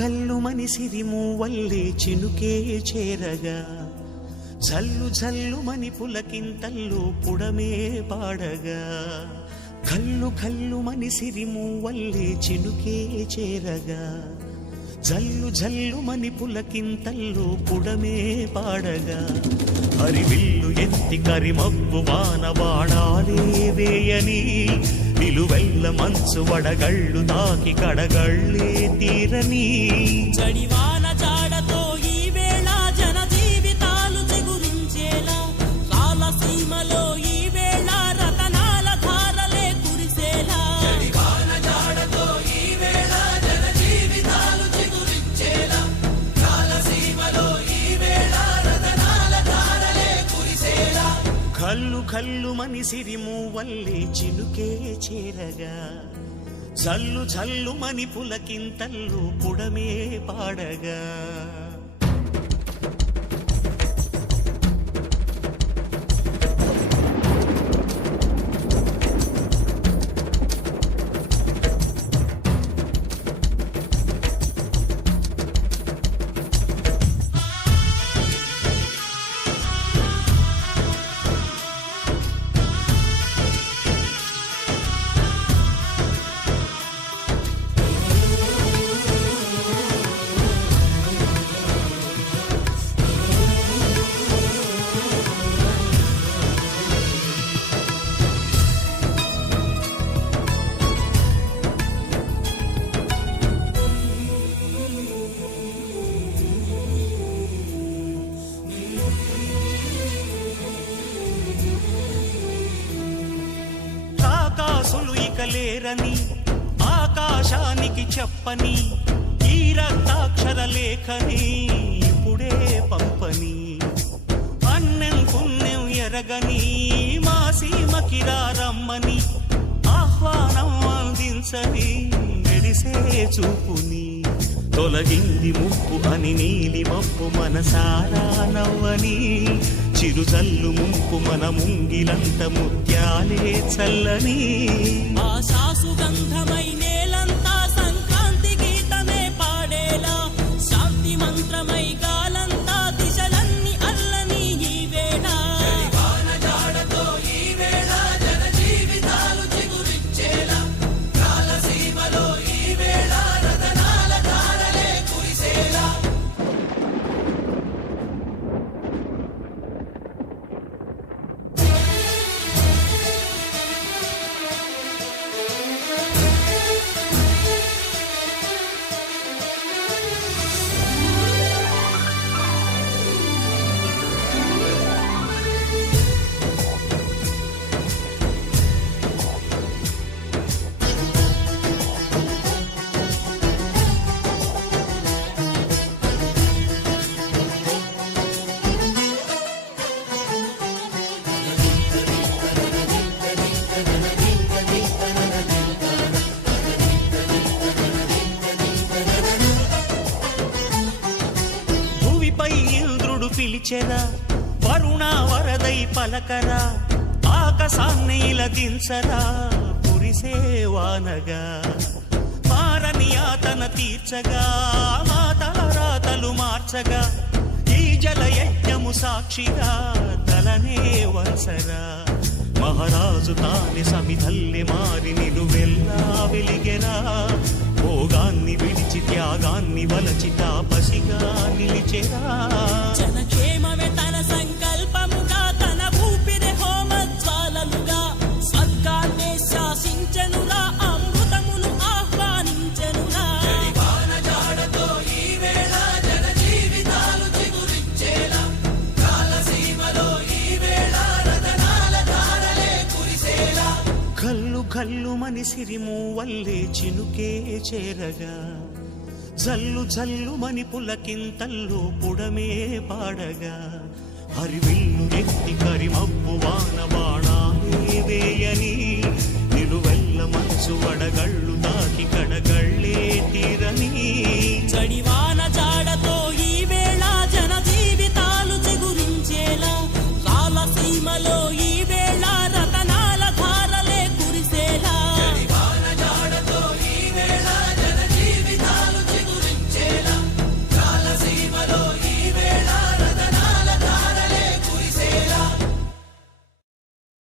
కల్లు మని సిరిమూవల్లే చినుకే చేరగా జల్లు జల్లు మని పులకింతల్లు పుడమే పాడగా కల్లు కల్లు మని సిరిమూవల్లే చినుకే చేరగా జల్లు జల్లు మని పులకింతల్లు పుడమే పాడగా హరివిల్లు ఎత్తి కరిమబ్బు వానవాడాలే వేయని నిలువెల్ల మంచు వడగళ్ళు తాకి కడగళ్ళే తీరని జడివాన జాడతో ఈ వేళ జన జీవితాలు చెగురించేలా రాలసీమలో ఈ వేళ రతనాల ధారలే కురిసేలా జడివాన జాడతో ఈ వేళ జన జీవితాలు చెగురించేలా రాలసీమలో ఈ వేళ రతనాల ధారలే కురిసేలా కల్లు కల్లు మని సిరిమూవల్లే చినుకే చేరగా జల్లు జల్లు మని పులకింతల్లు పుడమే పాడగా ఆకాశులు ఇక లేరని ఆకాశానికి చెప్పని ఈ రక్తాక్షర లేఖని ఇప్పుడే పంపని అన్నెం పుణ్యం ఎరగని మా సీమకి రమ్మని ఆహ్వానం అందించని మెరిసే చూపుని తొలగింది ముప్పు అని నీలి మప్పు మనసారా నవ్వని చిరుజల్లు ముంపు మన ముంగిలంత ముత్యాలే చల్లని ఆశాసు గంధమై నేలంతా సంక్రాంతి గీతమే పాడేలా శాంతి మంత్రమై గాలంతా దిశలన్నీ అల్లని ఈ వేళ జడివాన జాడతో ఈ వేళ జన జీవితాలు చెగురించేలా రాలసీమలో ఈ వేళ రతనాల ధారలే కురిసేలా భూమిపై ఇంద్రుడు పిలిచెరా వరుణ వరదై పలకరా ఆకాశాన్ని ఇలా దించరా కురిసే వానగా మారని ఆతన తీర్చగా మాతల రాతలు మార్చగా ఈ జల యజ్ఞము సాక్షిగా తలనే వంచరా మహారాజు తాని సమిధల్లి మారి నిలువెల్లా వెలిగెరా భోగాన్ని విడిచి త్యాగాన్ని వలచి తాపసిగా నిలిచెరా జనక్షేమమే తన సంకల్పముగా తన ఊపిరి హోమజ్వాలలుగా స్వర్గాన్నే శాసించెనురా అమృతమును ఆహ్వానించెనురా జడివాన జాడతో ఈ వేళ జన జీవితాలు చెగురించేలా రాలసీమలో ఈ వేళ రతనాల ధారలే కురిసేలా కల్లు కల్లు మని సిరిమూవల్లే చినుకే చేరగా జల్లు జల్లు మని పులకింతల్లు పుడమే పాడగా హరివిల్లు ఎత్తి కరిమబ్బు వానవాడాలే వేయని నిలువెల్ల మంచు వడగళ్ళు తాకి